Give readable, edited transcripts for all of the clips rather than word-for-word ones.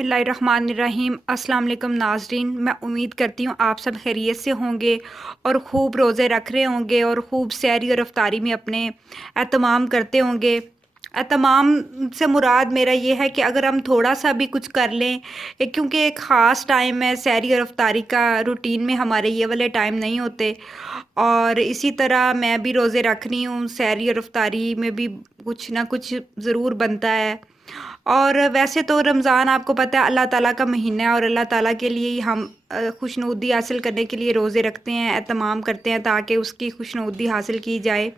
बिस्मिल्लाहिर्रहमानिर्रहीम। अस्सलाम वालेकुम नाज़रीन, मैं उम्मीद करती हूँ आप सब खैरियत से होंगे और ख़ूब रोज़े रख रहे होंगे और ख़ूब सहरी और इफ्तारी में अपने एहतमाम करते होंगे। एहतमाम से मुराद मेरा ये है कि अगर हम थोड़ा सा भी कुछ कर लें, क्योंकि एक ख़ास टाइम है सहरी और इफ्तारी का, रूटीन में हमारे ये वाले टाइम नहीं होते। और इसी तरह मैं भी रोज़े रख रही हूँ, सहरी और इफ्तारी में भी कुछ ना कुछ ज़रूर बनता है। और वैसे तो रमज़ान आपको पता है अल्लाह ताला का महीना है और अल्लाह ताला के लिए ही हम खुशनुदी हासिल करने के लिए रोज़े रखते हैं, एहतमाम करते हैं ताकि उसकी खुशनुदी हासिल की जाए।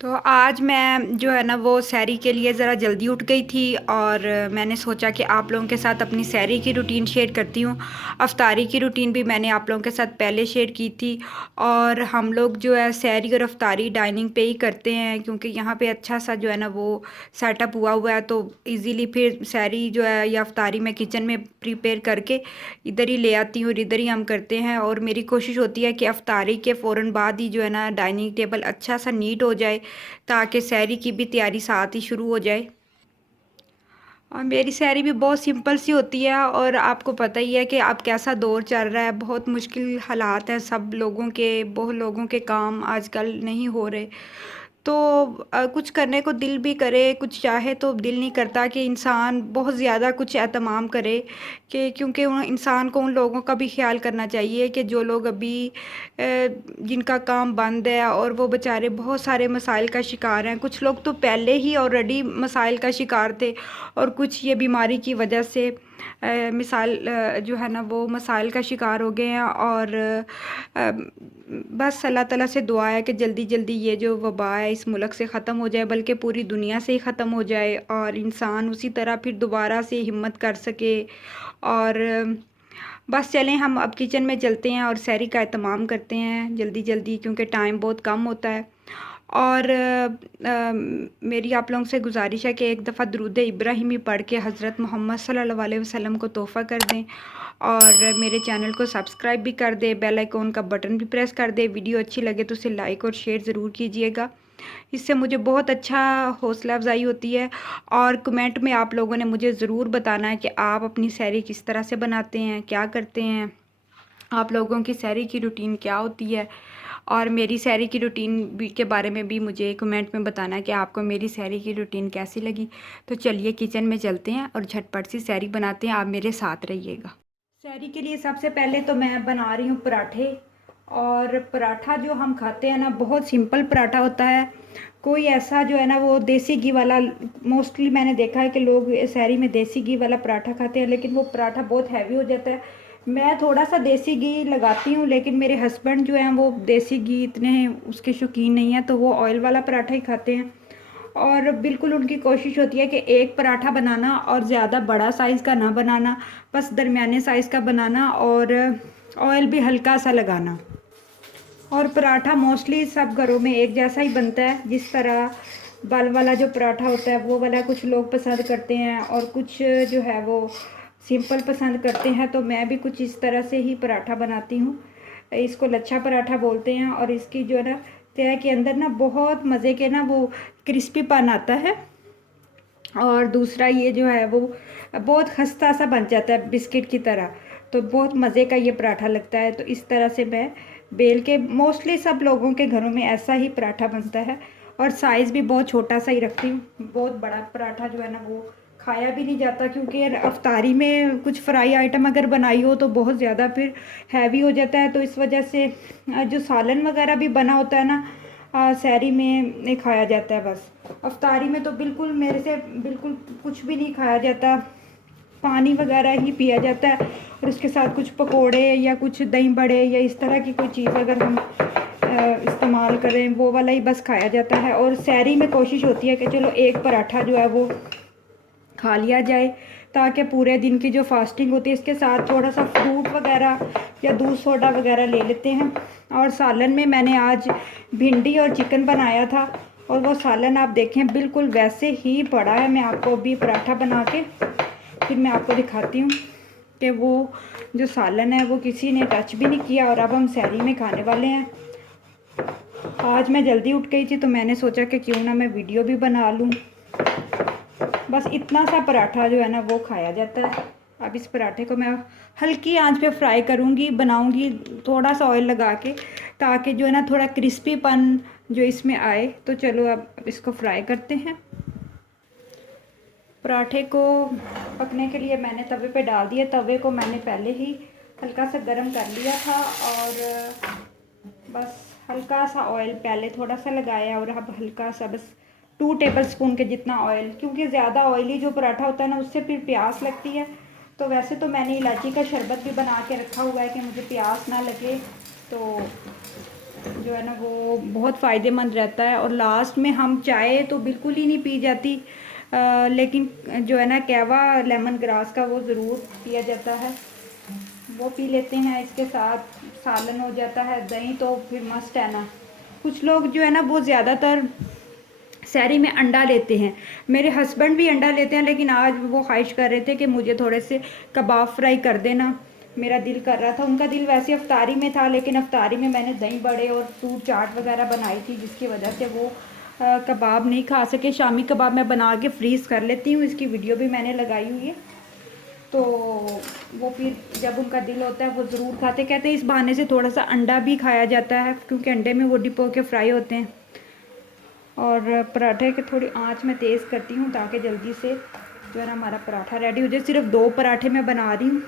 तो आज मैं जो है ना वो सहरी के लिए ज़रा जल्दी उठ गई थी और मैंने सोचा कि आप लोगों के साथ अपनी सहरी की रूटीन शेयर करती हूँ। अफ्तारी की रूटीन भी मैंने आप लोगों के साथ पहले शेयर की थी। और हम लोग जो है सहरी और अफ्तारी डाइनिंग पे ही करते हैं, क्योंकि यहाँ पे अच्छा सा जो है ना वो सेटअप हुआ हुआ है, तो इजीली फिर सहरी जो है या अफ्तारी मैं किचन में प्रिपेयर करके इधर ही ले आती हूँ और इधर ही हम करते हैं। और मेरी कोशिश होती है कि अफ्तारी के फ़ौरन बाद ही जो है ना डाइनिंग टेबल अच्छा सा नीट हो जाए, ताकि सहरी की भी तैयारी साथ ही शुरू हो जाए। और मेरी सहरी भी बहुत सिंपल सी होती है और आपको पता ही है कि अब कैसा दौर चल रहा है, बहुत मुश्किल हालात हैं सब लोगों के, बहुत लोगों के काम आजकल नहीं हो रहे। तो कुछ करने को दिल भी करे, कुछ चाहे तो दिल नहीं करता कि इंसान बहुत ज़्यादा कुछ एहतमाम करे, कि क्योंकि उन इंसान को उन लोगों का भी ख्याल करना चाहिए कि जो लोग अभी जिनका काम बंद है और वो बेचारे बहुत सारे मसाइल का शिकार हैं। कुछ लोग तो पहले ही ऑलरेडी मसाइल का शिकार थे और कुछ ये बीमारी की वजह से जो है ना वो मसाइल का शिकार हो गए हैं। और बस अल्लाह ताला से दुआ है कि जल्दी जल्दी ये जो वबा है इस मुल्क से ख़त्म हो जाए, बल्कि पूरी दुनिया से ही ख़त्म हो जाए और इंसान उसी तरह फिर दोबारा से हिम्मत कर सके। और बस चलें हम अब किचन में चलते हैं और सहरी का एहतमाम करते हैं जल्दी जल्दी, क्योंकि टाइम बहुत कम होता है। और मेरी आप लोगों से गुजारिश है कि एक दफ़ा दुरूद इब्राहिमी पढ़ के हज़रत मोहम्मद सल्लल्लाहु अलैहि वसल्लम को तोहफ़ा कर दें और मेरे चैनल को सब्सक्राइब भी कर दें, बेल आइकॉन का बटन भी प्रेस कर दें। वीडियो अच्छी लगे तो उसे लाइक और शेयर ज़रूर कीजिएगा, इससे मुझे बहुत अच्छा हौसला अफजाई होती है। और कमेंट में आप लोगों ने मुझे ज़रूर बताना है कि आप अपनी सहरी किस तरह से बनाते हैं, क्या करते हैं, आप लोगों की सहरी की रूटीन क्या होती है। और मेरी सहरी की रूटीन भी के बारे में भी मुझे कमेंट में बताना है कि आपको मेरी सहरी की रूटीन कैसी लगी। तो चलिए किचन में चलते हैं और झटपट सी सहरी बनाते हैं, आप मेरे साथ रहिएगा। सहरी के लिए सबसे पहले तो मैं बना रही हूँ पराठे। और पराठा जो हम खाते हैं ना बहुत सिंपल पराठा होता है, कोई ऐसा जो है ना वो देसी घी वाला, मोस्टली मैंने देखा है कि लोग सहरी में देसी घी वाला पराठा खाते हैं, लेकिन वो पराठा बहुत हैवी हो जाता है। मैं थोड़ा सा देसी घी लगाती हूँ, लेकिन मेरे हस्बैंड जो हैं वो देसी घी इतने उसके शौकीन नहीं हैं, तो वो ऑयल वाला पराठा ही खाते हैं। और बिल्कुल उनकी कोशिश होती है कि एक पराठा बनाना और ज़्यादा बड़ा साइज़ का ना बनाना, बस दरमियाने साइज़ का बनाना और ऑयल भी हल्का सा लगाना। और पराठा मोस्टली सब घरों में एक जैसा ही बनता है, जिस तरह बल वाला जो पराठा होता है वो वाला कुछ लोग पसंद करते हैं और कुछ जो है वो सिंपल पसंद करते हैं। तो मैं भी कुछ इस तरह से ही पराठा बनाती हूँ। इसको लच्छा पराठा बोलते हैं और इसकी जो है ना तह के अंदर ना बहुत मज़े के ना वो क्रिस्पीपन आता है। और दूसरा ये जो है वो बहुत खस्ता सा बन जाता है बिस्किट की तरह, तो बहुत मज़े का ये पराठा लगता है। तो इस तरह से मैं बेल के, मोस्टली सब लोगों के घरों में ऐसा ही पराठा बनता है। और साइज़ भी बहुत छोटा सा ही रखती हूँ, बहुत बड़ा पराठा जो है ना वो खाया भी नहीं जाता, क्योंकि अफ्तारी में कुछ फ्राई आइटम अगर बनाई हो तो बहुत ज़्यादा फिर हैवी हो जाता है। तो इस वजह से जो सालन वगैरह भी बना होता है ना सहरी में नहीं खाया जाता है। बस अफ्तारी में तो बिल्कुल मेरे से बिल्कुल कुछ भी नहीं खाया जाता, पानी वगैरह ही पिया जाता है। और उसके साथ कुछ पकोड़े या कुछ दही बड़े या इस तरह की कोई चीज़ अगर हम इस्तेमाल करें वो वाला ही बस खाया जाता है। और सहरी में कोशिश होती है कि चलो एक पराठा जो है वो खा लिया जाए, ताकि पूरे दिन की जो फास्टिंग होती है इसके साथ थोड़ा सा फ्रूट वगैरह या दूध सोडा वगैरह ले लेते हैं। और सालन में मैंने आज भिंडी और चिकन बनाया था और वो सालन आप देखें बिल्कुल वैसे ही पड़ा है। मैं आपको अभी पराठा बना के फिर मैं आपको दिखाती हूँ कि वो जो सालन है वो किसी ने टच भी नहीं किया। और अब हम सहरी में खाने वाले हैं। आज मैं जल्दी उठ गई थी तो मैंने सोचा कि क्यों ना मैं वीडियो भी बना लूँ। बस इतना सा पराठा जो है ना वो खाया जाता है। अब इस पराठे को मैं हल्की आंच पे फ्राई करूँगी, बनाऊँगी थोड़ा सा ऑयल लगा के, ताकि जो है ना थोड़ा क्रिस्पीपन जो इसमें आए। तो चलो अब इसको फ्राई करते हैं। पराठे को पकने के लिए मैंने तवे पे डाल दिया। तवे को मैंने पहले ही हल्का सा गर्म कर लिया था और बस हल्का सा ऑयल पहले थोड़ा सा लगाया और अब हल्का सा बस 2 टेबल स्पून के जितना ऑयल, क्योंकि ज़्यादा ऑयली जो पराठा होता है ना उससे फिर प्यास लगती है। तो वैसे तो मैंने इलायची का शरबत भी बना के रखा हुआ है कि मुझे प्यास ना लगे, तो जो है ना वो बहुत फ़ायदेमंद रहता है। और लास्ट में हम चाय तो बिल्कुल ही नहीं पी जाती, लेकिन जो है ना कहवा लेमन ग्रास का वो ज़रूर पिया जाता है, वो पी लेते हैं। इसके साथ सालन हो जाता है, दही तो फिर मस्त है ना। कुछ लोग जो है ना वो ज़्यादातर सहरी में अंडा लेते हैं। मेरे हस्बैंड भी अंडा लेते हैं, लेकिन आज वो ख्वाहिश कर रहे थे कि मुझे थोड़े से कबाब फ्राई कर देना। मेरा दिल कर रहा था, उनका दिल वैसे अफ्तारी में था, लेकिन अफ्तारी में मैंने दही बड़े और फ्रूट चाट वगैरह बनाई थी, जिसकी वजह से वो कबाब नहीं खा सके। शामी कबाब मैं बना के फ्रीज़ कर लेती हूँ, इसकी वीडियो भी मैंने लगाई हुई है। तो वो फिर जब उनका दिल होता है वो ज़रूर खाते। कहते हैं इस बहाने से थोड़ा सा अंडा भी खाया जाता है, क्योंकि अंडे में वो डिप के फ्राई होते हैं। और पराठे की थोड़ी आंच में तेज़ करती हूँ ताकि जल्दी से जो है ना हमारा पराठा रेडी हो जाए। सिर्फ 2 पराठे मैं बना रही हूँ,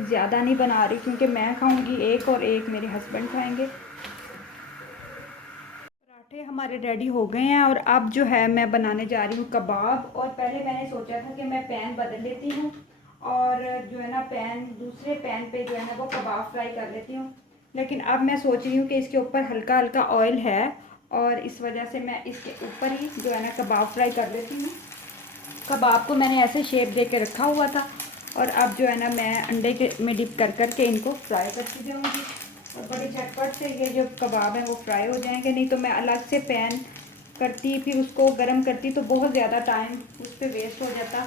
ज़्यादा नहीं बना रही, क्योंकि मैं खाऊंगी एक और एक मेरे हस्बैंड खाएंगे। पराठे हमारे रेडी हो गए हैं और अब जो है मैं बनाने जा रही हूँ कबाब। और पहले मैंने सोचा था कि मैं पैन बदल लेती हूँ और जो है ना दूसरे पैन पे जो है ना वो कबाब फ्राई कर लेती हूँ, लेकिन अब मैं सोच रही हूँ कि इसके ऊपर हल्का हल्का ऑयल है और इस वजह से मैं इसके ऊपर ही जो है ना कबाब फ्राई कर लेती हूँ। कबाब को मैंने ऐसे शेप दे के रखा हुआ था और अब जो है ना मैं अंडे के में डिप कर कर के इनको फ्राई करती जाऊँगी और बड़ी झटपट से ये जो कबाब है वो फ्राई हो जाएंगे। नहीं तो मैं अलग से पैन करती फिर उसको गर्म करती तो बहुत ज़्यादा टाइम उस पर वेस्ट हो जाता।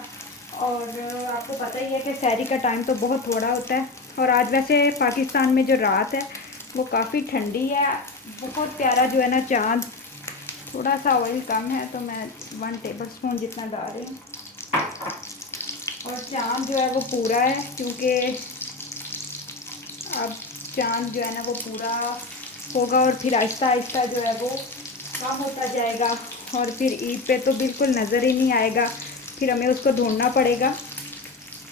और आपको पता ही है कि सहरी का टाइम तो बहुत थोड़ा होता है। और आज वैसे पाकिस्तान में जो रात है वो काफ़ी ठंडी है, बहुत प्यारा जो है ना चाँद। थोड़ा सा ऑयल कम है तो मैं 1 टेबल स्पून जितना डाल रही हूँ। और चाँद जो है वो पूरा है, क्योंकि अब चाँद जो है ना वो पूरा होगा और फिर आहिस्ता आहिस्ता जो है वो कम होता जाएगा और फिर ईद पे तो बिल्कुल नज़र ही नहीं आएगा, फिर हमें उसको ढूंढना पड़ेगा।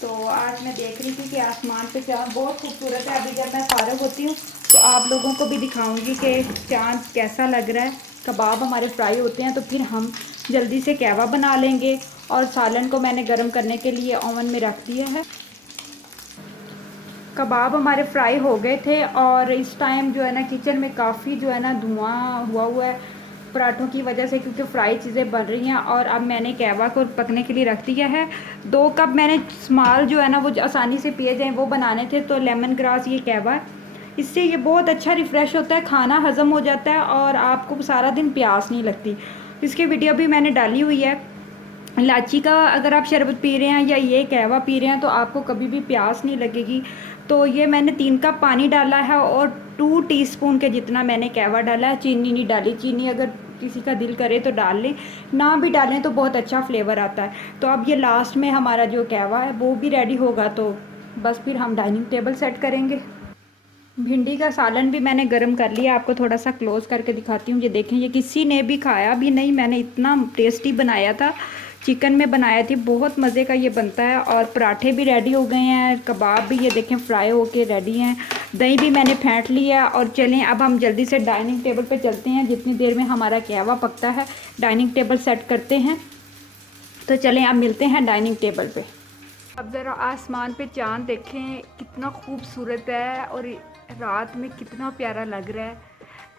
तो आज मैं देख रही थी कि आसमान पे चाँद बहुत खूबसूरत है। अभी जब मैं फारग होती हूँ तो आप लोगों को भी दिखाऊंगी कि चाँद कैसा लग रहा है। कबाब हमारे फ्राई होते हैं तो फिर हम जल्दी से कहवा बना लेंगे। और सालन को मैंने गर्म करने के लिए ओवन में रख दिया है। कबाब हमारे फ्राई हो गए थे और इस टाइम जो है ना किचन में काफ़ी जो है ना धुआं हुआ है पराठों की वजह से, क्योंकि फ्राई चीज़ें बन रही हैं। और अब मैंने कहवा को पकने के लिए रख दिया है। 2 कप मैंने स्मॉल जो है ना वो आसानी से पिए जाएँ वो बनाने थे, तो लेमन ग्रास ये कहवा, इससे ये बहुत अच्छा रिफ़्रेश होता है, खाना हज़म हो जाता है और आपको सारा दिन प्यास नहीं लगती। इसकी वीडियो भी मैंने डाली हुई है। इलायची का अगर आप शरबत पी रहे हैं या ये कहवा पी रहे हैं तो आपको कभी भी प्यास नहीं लगेगी। तो ये मैंने 3 कप पानी डाला है और 2 टीस्पून के जितना मैंने कहवा डाला है। चीनी नहीं डाली, चीनी अगर किसी का दिल करे तो डाल लें, ना भी डालें तो बहुत अच्छा फ्लेवर आता है। तो अब ये लास्ट में हमारा जो कहवा है वो भी रेडी होगा, तो बस फिर हम डाइनिंग टेबल सेट करेंगे। भिंडी का सालन भी मैंने गरम कर लिया, आपको थोड़ा सा क्लोज करके दिखाती हूँ। ये देखें, ये किसी ने भी खाया भी नहीं, मैंने इतना टेस्टी बनाया था, चिकन में बनाया थी, बहुत मज़े का ये बनता है। और पराठे भी रेडी हो गए हैं, कबाब भी ये देखें फ्राई होके रेडी हैं, दही भी मैंने फेंट लिया। और चलें अब हम जल्दी से डाइनिंग टेबल पर चलते हैं, जितनी देर में हमारा कहवा पकता है डाइनिंग टेबल सेट करते हैं। तो चलें अब मिलते हैं डाइनिंग टेबल पे। अब ज़रा आसमान पे चाँद देखें कितना खूबसूरत है और रात में कितना प्यारा लग रहा है।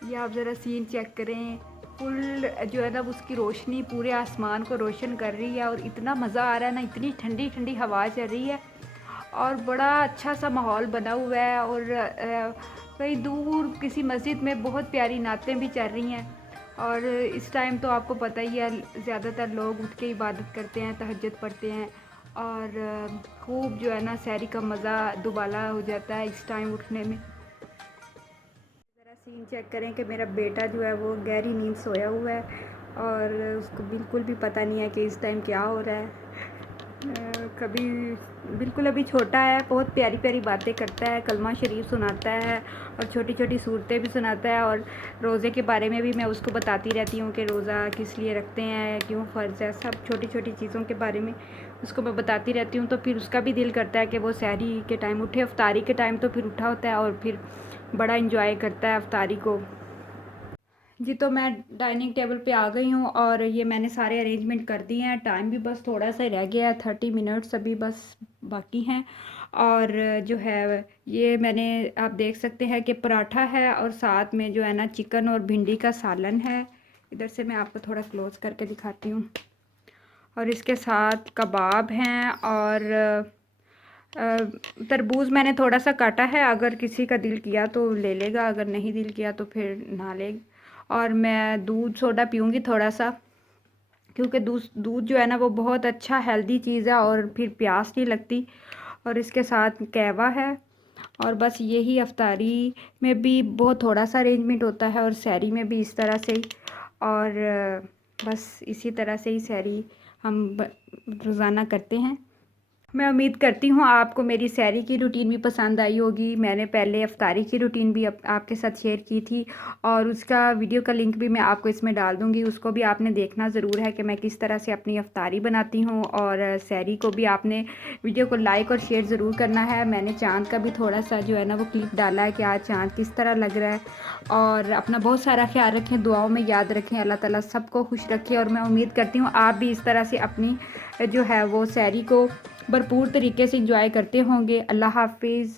ये आप ज़रा सीन चेक करें, फुल जो है ना उसकी रोशनी पूरे आसमान को रोशन कर रही है और इतना मज़ा आ रहा है ना, इतनी ठंडी ठंडी हवा चल रही है और बड़ा अच्छा सा माहौल बना हुआ है। और कहीं दूर किसी मस्जिद में बहुत प्यारी नातें भी चल रही हैं। और इस टाइम तो आपको पता ही है ज़्यादातर लोग उठ के इबादत करते हैं, तहज्जुद पढ़ते हैं और खूब जो है ना सहरी का मज़ा दुबाला हो जाता है इस टाइम उठने में। ज़रा सीन चेक करें कि मेरा बेटा जो है वो गहरी नींद सोया हुआ है और उसको बिल्कुल भी पता नहीं है कि इस टाइम क्या हो रहा है। कभी बिल्कुल अभी छोटा है, बहुत प्यारी प्यारी बातें करता है, कलमा शरीफ सुनाता है और छोटी छोटी सूरतें भी सुनाता है। और रोज़े के बारे में भी मैं उसको बताती रहती हूँ कि रोज़ा किस लिए रखते हैं, क्यों फ़र्ज़ है, सब छोटी छोटी चीज़ों के बारे में उसको मैं बताती रहती हूँ। तो फिर उसका भी दिल करता है कि वो सहरी के टाइम उठे, अफ्तारी के टाइम तो फिर उठा होता है और फिर बड़ा इंजॉय करता है अफ्तारी को। जी, तो मैं डाइनिंग टेबल पे आ गई हूँ और ये मैंने सारे अरेंजमेंट कर दिए हैं। टाइम भी बस थोड़ा सा रह गया है, 30 मिनट्स अभी बस बाकी हैं। और जो है ये मैंने, आप देख सकते हैं कि पराठा है और साथ में जो है ना चिकन और भिंडी का सालन है। इधर से मैं आपको थोड़ा क्लोज करके दिखाती हूँ। और इसके साथ कबाब हैं और तरबूज मैंने थोड़ा सा काटा है, अगर किसी का दिल किया तो ले लेगा, अगर नहीं दिल किया तो फिर ना ले। और मैं दूध सोडा पीऊँगी थोड़ा सा, क्योंकि दूध दूध जो है ना वो बहुत अच्छा हेल्दी चीज़ है और फिर प्यास नहीं लगती। और इसके साथ कहवा है। और बस यही अफ्तारी में भी बहुत थोड़ा सा अरेंजमेंट होता है और सहरी में भी इस तरह से ही। और बस इसी तरह से ही सहरी हम रोज़ाना करते हैं। मैं उम्मीद करती हूँ आपको मेरी सहरी की रूटीन भी पसंद आई होगी। मैंने पहले अफ्तारी की रूटीन भी आपके साथ शेयर की थी और उसका वीडियो का लिंक भी मैं आपको इसमें डाल दूँगी। उसको भी आपने देखना ज़रूर है कि मैं किस तरह से अपनी अफ्तारी बनाती हूँ। और सहरी को भी आपने वीडियो को लाइक और शेयर ज़रूर करना है। मैंने चाँद का भी थोड़ा सा जो है ना वो क्लिप डाला है कि आज चाँद किस तरह लग रहा है। और अपना बहुत सारा ख्याल रखें, दुआओं में याद रखें। अल्लाह ताला सबको खुश रखे। और मैं उम्मीद करती हूँ आप भी इस तरह से अपनी जो है वो सहरी को भरपूर तरीके से एंजॉय करते होंगे। अल्लाह हाफिज़।